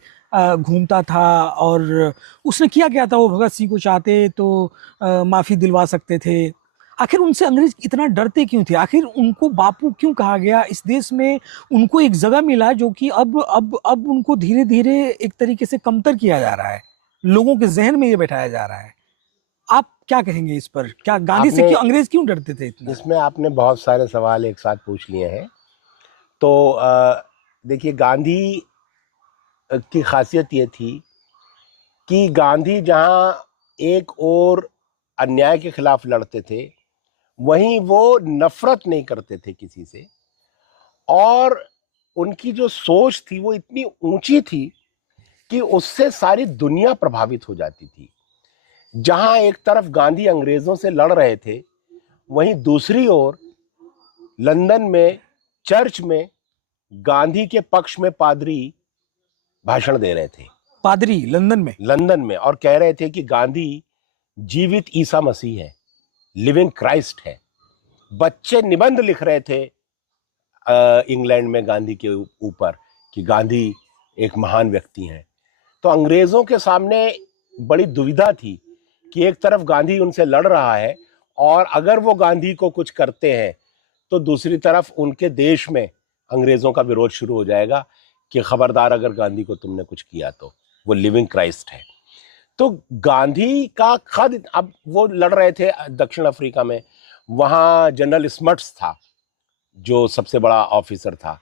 घूमता था, और उसने किया क्या था? वो भगत सिंह को चाहते तो माफ़ी दिलवा सकते थे। आखिर उनसे अंग्रेज इतना डरते क्यों थे? आखिर उनको बापू क्यों कहा गया? इस देश में उनको एक जगह मिला जो कि अब उनको धीरे धीरे एक तरीके से कमतर किया जा रहा है, लोगों के जहन में ये बैठाया जा रहा है। आप क्या कहेंगे इस पर? क्या गांधी से क्यों अंग्रेज क्यों डरते थे इतना? इसमें आपने बहुत सारे सवाल एक साथ पूछ लिए हैं। तो देखिए, गांधी की खासियत ये थी कि गांधी जहां एक और अन्याय के खिलाफ लड़ते थे, वहीं वो नफरत नहीं करते थे किसी से, और उनकी जो सोच थी वो इतनी ऊंची थी कि उससे सारी दुनिया प्रभावित हो जाती थी। जहां एक तरफ गांधी अंग्रेजों से लड़ रहे थे, वहीं दूसरी ओर लंदन में चर्च में गांधी के पक्ष में पादरी भाषण दे रहे थे। पादरी लंदन में और कह रहे थे कि गांधी जीवित ईसा मसीह है, लिविंग क्राइस्ट है। बच्चे निबंध लिख रहे थे इंग्लैंड में गांधी के ऊपर कि गांधी एक महान व्यक्ति हैं। तो अंग्रेजों के सामने बड़ी दुविधा थी कि एक तरफ गांधी उनसे लड़ रहा है, और अगर वो गांधी को कुछ करते हैं तो दूसरी तरफ उनके देश में अंग्रेजों का विरोध शुरू हो जाएगा कि खबरदार, अगर गांधी को तुमने कुछ किया तो वो लिविंग क्राइस्ट है। तो गांधी का खद, अब वो लड़ रहे थे दक्षिण अफ्रीका में, वहां जनरल स्मट्स था जो सबसे बड़ा ऑफिसर था।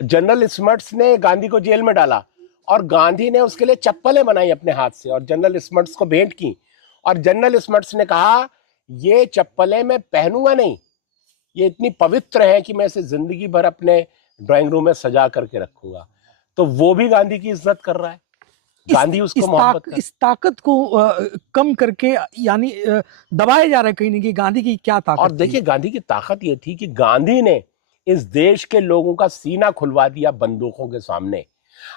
जनरल स्मट्स ने गांधी को जेल में डाला और गांधी ने उसके लिए चप्पलें बनाई अपने हाथ से और जनरल स्मट्स को भेंट की, और जनरल स्मट्स ने कहा ये चप्पलें मैं पहनूंगा नहीं, ये इतनी पवित्र है कि मैं इसे जिंदगी भर अपने ड्राइंग रूम में सजा करके रखूंगा। तो वो भी गांधी की इज्जत कर रहा है, गांधी उसको मोहब्बत कर। इस ताकत को कम करके यानी दबाया जा रहा है कहीं ना कहीं। गांधी की क्या ताकत और देखिए गांधी की ताकत ये थी कि गांधी ने इस देश के लोगों का सीना खुलवा दिया बंदूकों के सामने,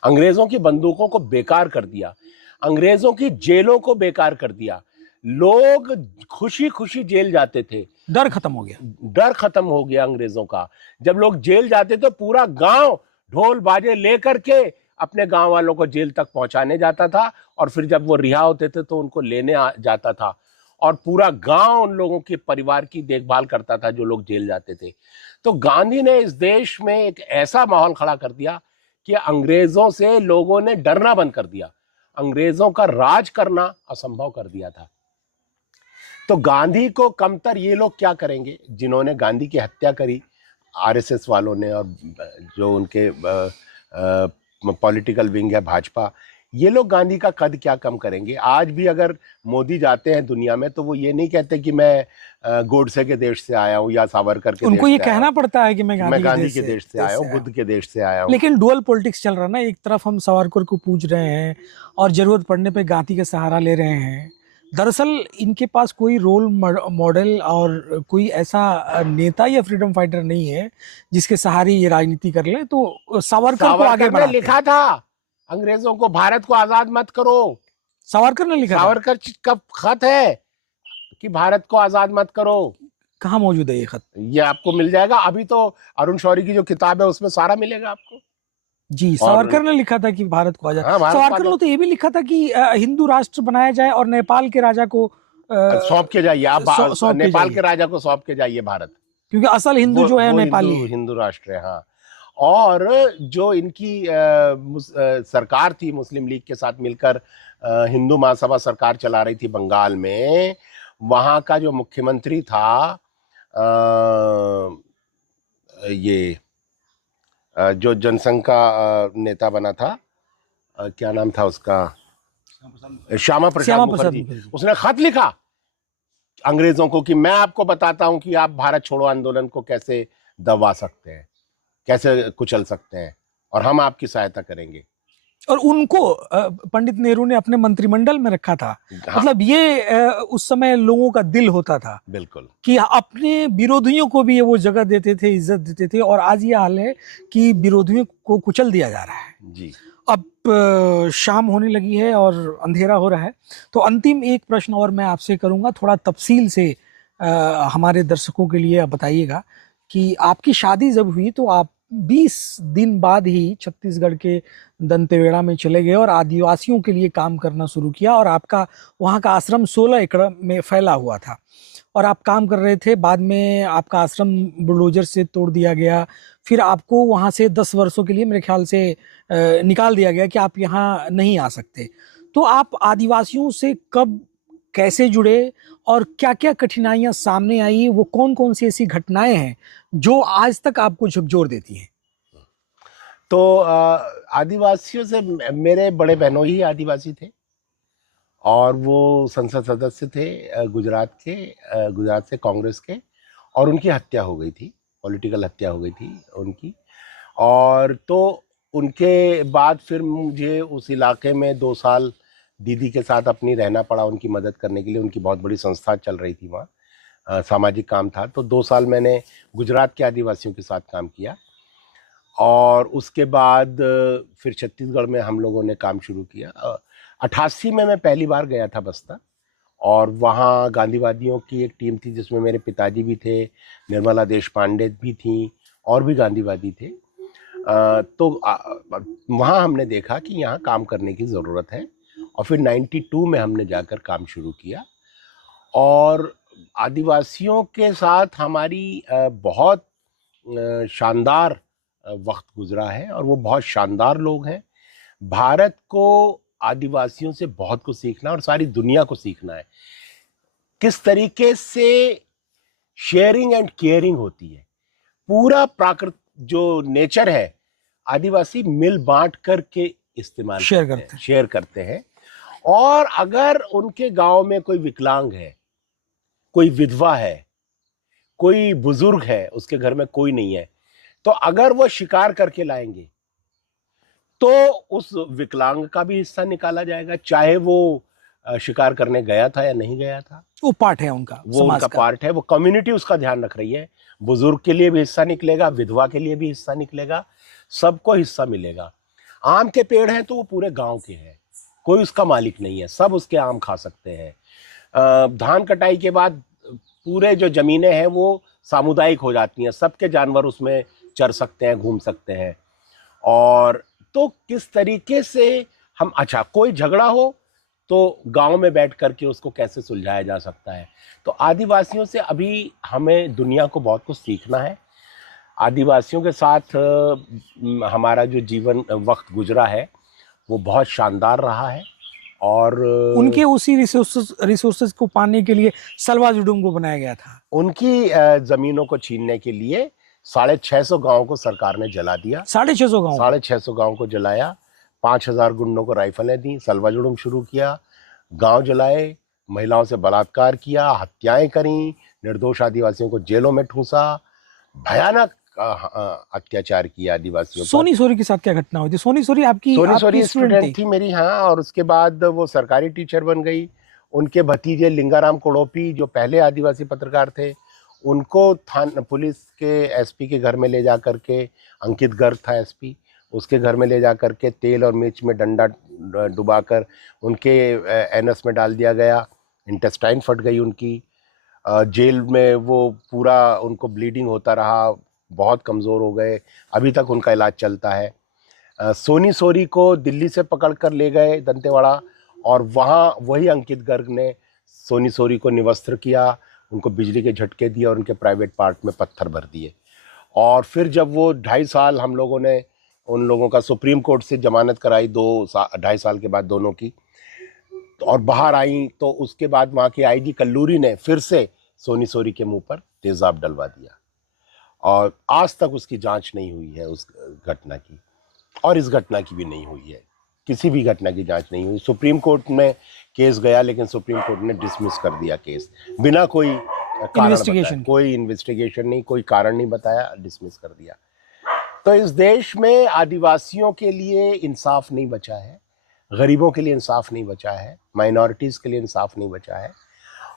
अंग्रेजों की बंदूकों को बेकार कर दिया, अंग्रेजों की जेलों को बेकार कर दिया, लोग खुशी खुशी जेल जाते थे, डर खत्म हो गया, डर खत्म हो गया अंग्रेजों का। जब लोग जेल जाते तो पूरा गांव ढोल बाजे लेकर के अपने गांव वालों को जेल तक पहुंचाने जाता था, और फिर जब वो रिहा होते थे तो उनको लेने जाता था, और पूरा गांव उन लोगों के परिवार की देखभाल करता था जो लोग जेल जाते थे। तो गांधी ने इस देश में एक ऐसा माहौल खड़ा कर दिया कि अंग्रेजों से लोगों ने डरना बंद कर दिया, अंग्रेजों का राज करना असंभव कर दिया था। तो गांधी को कमतर ये लोग क्या करेंगे जिन्होंने गांधी की हत्या करी, आरएसएस वालों ने, और जो उनके पॉलिटिकल विंग है भाजपा, ये लोग गांधी का कद क्या कम करेंगे। आज भी अगर मोदी जाते हैं दुनिया में तो वो ये नहीं कहते कि मैं गोडसे के देश से आया हूँ या सावरकर के उनको देश ये से कहना पड़ता है कि मैं गांधी के देश से आया हूँ, बुद्ध के देश से आया हूँ। लेकिन डुअल पॉलिटिक्स चल रहा है ना, एक तरफ हम सावरकर को पूज रहे हैं और जरूरत पड़ने पे गांधी का सहारा ले रहे हैं। दरअसल इनके पास कोई रोल मॉडल और कोई ऐसा नेता या फ्रीडम फाइटर नहीं है जिसके सहारे ये राजनीति कर ले। तो सावरकर को आगे बढ़ा लिखा था अंग्रेजों को, भारत को आजाद मत करो, सावरकर ने लिखा, सावरकर का खत है कि भारत को आजाद मत करो। कहाँ मौजूद है ये खत? ये आपको मिल जाएगा, अभी तो अरुण शौरी की जो किताब है उसमें सारा मिलेगा आपको। जी, सावरकर ने लिखा था कि भारत को आजाद। सावरकर ने तो ये भी लिखा था कि हिंदू राष्ट्र बनाया जाए और नेपाल के राजा को सौंप के जाइए, आप नेपाल के राजा को सौंप के जाइए भारत, क्योंकि असल हिंदू जो है नेपाली हिंदू राष्ट्र है। हाँ, और जो इनकी सरकार थी मुस्लिम लीग के साथ मिलकर, हिंदू महासभा सरकार चला रही थी बंगाल में, वहां का जो मुख्यमंत्री था ये जो जनसंघ का नेता बना था, क्या नाम था उसका, श्यामा प्रसाद मुखर्जी, उसने खत लिखा अंग्रेजों को कि मैं आपको बताता हूं कि आप भारत छोड़ो आंदोलन को कैसे दबा सकते हैं, कैसे कुचल सकते हैं, और हम आपकी सहायता करेंगे। और उनको पंडित नेहरू ने अपने मंत्रिमंडल में रखा था। हाँ। मतलब ये उस समय लोगों का दिल होता था, बिल्कुल, कि अपने विरोधियों को भी ये वो जगह देते थे, इज्जत देते थे। और आज ये हाल है कि विरोधियों को कुचल दिया जा रहा है। जी, अब शाम होने लगी है और अंधेरा हो रहा है, तो अंतिम एक प्रश्न और मैं आपसे करूंगा, थोड़ा तफसील से हमारे दर्शकों के लिए आप बताइएगा कि आपकी शादी जब हुई तो आप 20 दिन बाद ही छत्तीसगढ़ के दंतेवाड़ा में चले गए और आदिवासियों के लिए काम करना शुरू किया। और आपका वहाँ का आश्रम 16 एकड़ में फैला हुआ था और आप काम कर रहे थे। बाद में आपका आश्रम बुलडोजर से तोड़ दिया गया, फिर आपको वहाँ से 10 वर्षों के लिए मेरे ख्याल से निकाल दिया गया कि आप यहाँ नहीं आ सकते। तो आप आदिवासियों से कब कैसे जुड़े और क्या क्या कठिनाइयाँ सामने आई, वो कौन कौन सी ऐसी घटनाएं हैं जो आज तक आपको झकझोर देती हैं? तो आदिवासियों से, मेरे बड़े बहनों ही आदिवासी थे और वो संसद सदस्य थे गुजरात से कांग्रेस के, और उनकी हत्या हो गई थी, पॉलिटिकल हत्या हो गई थी उनकी। और तो उनके बाद फिर मुझे उस इलाके में 2 साल दीदी के साथ अपनी रहना पड़ा, उनकी मदद करने के लिए। उनकी बहुत बड़ी संस्था चल रही थी वहाँ, सामाजिक काम था। तो 2 साल मैंने गुजरात के आदिवासियों के साथ काम किया, और उसके बाद फिर छत्तीसगढ़ में हम लोगों ने काम शुरू किया। 88 में मैं पहली बार गया था बस्तर, और वहाँ गांधीवादियों की एक टीम थी जिसमें मेरे पिताजी भी थे, निर्मला देशपांडे भी थी, और भी गांधीवादी थे। तो वहाँ हमने देखा कि यहाँ काम करने की ज़रूरत है, और फिर 92 में हमने जाकर काम शुरू किया। और आदिवासियों के साथ हमारी बहुत शानदार वक्त गुजरा है, और वो बहुत शानदार लोग हैं। भारत को आदिवासियों से बहुत कुछ सीखना, और सारी दुनिया को सीखना है किस तरीके से शेयरिंग एंड केयरिंग होती है। पूरा प्राकृतिक जो नेचर है आदिवासी मिल बांट करके इस्तेमाल शेयर करते हैं। और अगर उनके गांव में कोई विकलांग है, कोई विधवा है, कोई बुजुर्ग है, उसके घर में कोई नहीं है, तो अगर वो शिकार करके लाएंगे तो उस विकलांग का भी हिस्सा निकाला जाएगा, चाहे वो शिकार करने गया था या नहीं गया था। वो पार्ट है उनका, वो उनका पार्ट है, वो कम्युनिटी उसका ध्यान रख रही है। बुजुर्ग के लिए भी हिस्सा निकलेगा, विधवा के लिए भी हिस्सा निकलेगा, सबको हिस्सा मिलेगा। आम के पेड़ हैं तो वो पूरे गांव के हैं, कोई उसका मालिक नहीं है, सब उसके आम खा सकते हैं। धान कटाई के बाद पूरे जो जमीनें हैं वो सामुदायिक हो जाती हैं, सबके जानवर उसमें चर सकते हैं, घूम सकते हैं। और तो किस तरीके से हम, अच्छा कोई झगड़ा हो तो गांव में बैठ करके उसको कैसे सुलझाया जा सकता है। तो आदिवासियों से अभी हमें दुनिया को बहुत कुछ सीखना है। आदिवासियों के साथ हमारा जो जीवन वक्त गुजरा है वो बहुत शानदार रहा है। और उनके उसी रिसोर्सेज को पाने के लिए सलवा जुडुम को बनाया गया था। उनकी जमीनों को छीनने के लिए 650 गांव को सरकार ने जला दिया। 650 गांव को जलाया, 5000 गुंडों को राइफलें दी, सलवा जुडुम शुरू किया, गांव जलाए, महिलाओं से बलात्कार किया, हत्याएं करी, निर्दोष आदिवासियों को जेलों में ठूसा, भयानक अत्याचार किया आदिवासियों पर। सोनी सोरी के साथ क्या घटना हुई थी? सोनी सोरी स्टूडेंट थी मेरी, हाँ, और उसके बाद वो सरकारी टीचर बन गई। उनके भतीजे लिंगाराम कोड़ोपी जो पहले आदिवासी पत्रकार थे, उनको पुलिस के एसपी के घर में ले जा करके, अंकित गर्ग था एसपी, उसके घर में ले जा करके तेल और मिर्च में डंडा डुबाकर उनके एनएस में डाल दिया गया। इंटेस्टाइन फट गई उनकी। जेल में वो पूरा उनको ब्लीडिंग होता रहा, बहुत कमज़ोर हो गए, अभी तक उनका इलाज चलता है। सोनी सोरी को दिल्ली से पकड़ कर ले गए दंतेवाड़ा, और वहाँ वही अंकित गर्ग ने सोनी सोरी को निवस्त्र किया, उनको बिजली के झटके दिए और उनके प्राइवेट पार्ट में पत्थर भर दिए। और फिर जब वो 2.5 साल हम लोगों ने उन लोगों का सुप्रीम कोर्ट से जमानत कराई, 2.5 साल के बाद दोनों की, और बाहर आई, तो उसके बाद वहाँ के आईजी कल्लूरी ने फिर से सोनी सोरी के मुंह पर तेजाब डलवा दिया, और आज तक उसकी जांच नहीं हुई है उस घटना की, और इस घटना की भी नहीं हुई है। किसी भी घटना की जांच नहीं हुई। सुप्रीम कोर्ट में केस गया, लेकिन सुप्रीम कोर्ट ने डिसमिस कर दिया केस, बिना कोई कारण बताए, कोई इन्वेस्टिगेशन नहीं, कोई कारण नहीं बताया, डिसमिस कर दिया। तो इस देश में आदिवासियों के लिए इंसाफ नहीं बचा है, गरीबों के लिए इंसाफ नहीं बचा है, माइनॉरिटीज़ के लिए इंसाफ नहीं बचा है,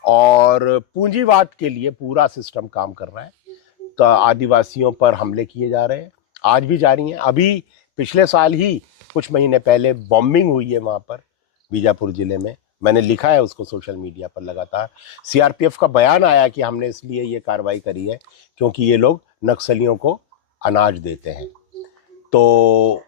और पूंजीवाद के लिए पूरा सिस्टम काम कर रहा है। तो आदिवासियों पर हमले किए जा रहे हैं, आज भी जारी हैं। अभी पिछले साल ही कुछ महीने पहले बॉम्बिंग हुई है वहाँ पर बीजापुर जिले में, मैंने लिखा है उसको सोशल मीडिया पर लगातार। सीआरपीएफ का बयान आया कि हमने इसलिए ये कार्रवाई करी है क्योंकि ये लोग नक्सलियों को अनाज देते हैं। तो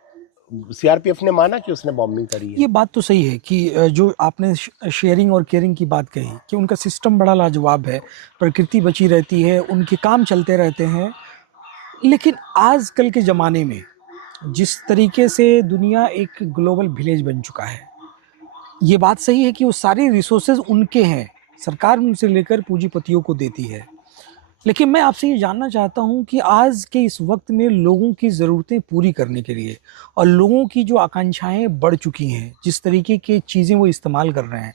सीआरपीएफ ने माना कि उसने बॉम्बिंग करी है। ये बात तो सही है कि जो आपने शेयरिंग और केयरिंग की बात कही कि उनका सिस्टम बड़ा लाजवाब है, प्रकृति बची रहती है, उनके काम चलते रहते हैं। लेकिन आजकल के ज़माने में जिस तरीके से दुनिया एक ग्लोबल विलेज बन चुका है, ये बात सही है कि वो सारे रिसोर्सेज उनके हैं, सरकार उनसे लेकर पूंजीपतियों को देती है। लेकिन मैं आपसे ये जानना चाहता हूँ कि आज के इस वक्त में लोगों की ज़रूरतें पूरी करने के लिए और लोगों की जो आकांक्षाएं बढ़ चुकी हैं, जिस तरीके की चीज़ें वो इस्तेमाल कर रहे हैं,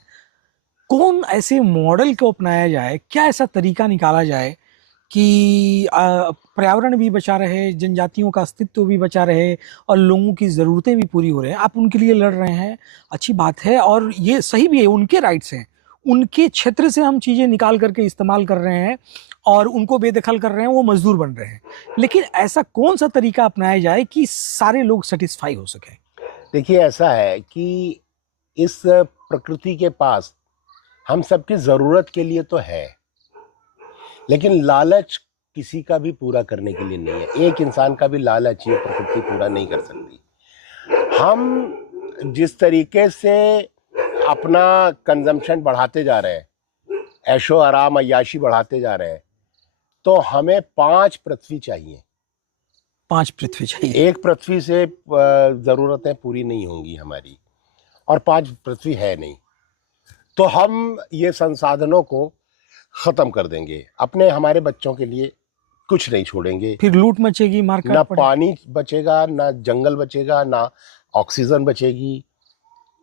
कौन ऐसे मॉडल को अपनाया जाए, क्या ऐसा तरीका निकाला जाए कि पर्यावरण भी बचा रहे, जनजातियों का अस्तित्व भी बचा रहे और लोगों की ज़रूरतें भी पूरी हो रहे हैं। आप उनके लिए लड़ रहे हैं, अच्छी बात है, और ये सही भी है, उनके राइट्स हैं। उनके क्षेत्र से हम चीज़ें निकाल करके इस्तेमाल कर रहे हैं और उनको बेदखल कर रहे हैं, वो मजदूर बन रहे हैं। लेकिन ऐसा कौन सा तरीका अपनाया जाए कि सारे लोग सेटिस्फाई हो सकें? देखिए, ऐसा है कि इस प्रकृति के पास हम सबकी ज़रूरत के लिए तो है, लेकिन लालच किसी का भी पूरा करने के लिए नहीं है। एक इंसान का भी लालच ये प्रकृति पूरा नहीं कर सकती। हम जिस तरीके से अपना कंजम्पशन बढ़ाते जा रहे हैं, ऐशो आराम अय्याशी बढ़ाते जा रहे हैं, तो हमें 5 पृथ्वी चाहिए। 5 पृथ्वी चाहिए। एक पृथ्वी से ज़रूरतें पूरी नहीं होंगी हमारी, और 5 पृथ्वी है नहीं। तो हम ये संसाधनों को ख़त्म कर देंगे, अपने हमारे बच्चों के लिए कुछ नहीं छोड़ेंगे। फिर लूट मचेगी, ना मारकाट पड़ेगी। पानी बचेगा, ना जंगल बचेगा, ना ऑक्सीजन बचेगी,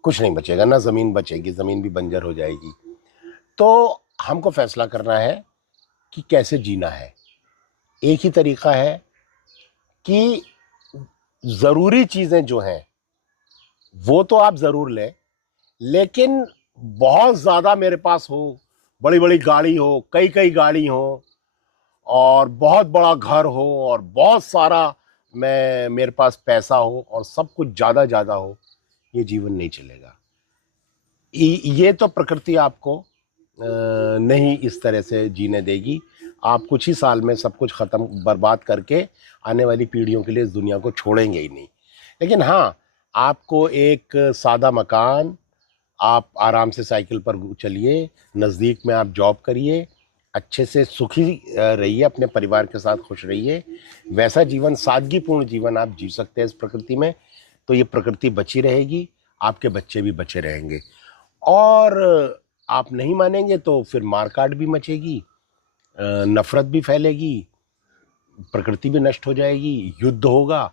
कुछ नहीं बचेगा, ना जमीन बचेगी, जमीन भी बंजर हो जाएगी। तो हमको फैसला करना है कि कैसे जीना है। एक ही तरीका है कि जरूरी चीजें जो हैं वो तो आप जरूर लें, लेकिन बहुत ज्यादा मेरे पास हो, बड़ी बड़ी गाड़ी हो, कई कई गाड़ी हो, और बहुत बड़ा घर हो, और बहुत सारा मेरे पास पैसा हो, और सब कुछ ज्यादा ज्यादा हो, ये जीवन नहीं चलेगा। ये तो प्रकृति आपको नहीं इस तरह से जीने देगी। आप कुछ ही साल में सब कुछ खत्म, बर्बाद करके आने वाली पीढ़ियों के लिए इस दुनिया को छोड़ेंगे ही नहीं। लेकिन हाँ, आपको एक सादा मकान, आप आराम से साइकिल पर चलिए, नज़दीक में आप जॉब करिए, अच्छे से सुखी रहिए, अपने परिवार के साथ खुश रहिए। वैसा जीवन, सादगीपूर्ण जीवन आप जी सकते हैं इस प्रकृति में। तो ये प्रकृति बची रहेगी, आपके बच्चे भी बचे रहेंगे। और आप नहीं मानेंगे तो फिर मारकाट भी मचेगी, नफरत भी फैलेगी, प्रकृति भी नष्ट हो जाएगी, युद्ध होगा,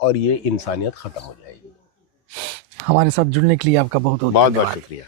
और ये इंसानियत खत्म हो जाएगी। हमारे साथ जुड़ने के लिए आपका बहुत बहुत बहुत बहुत धन्यवाद। शुक्रिया।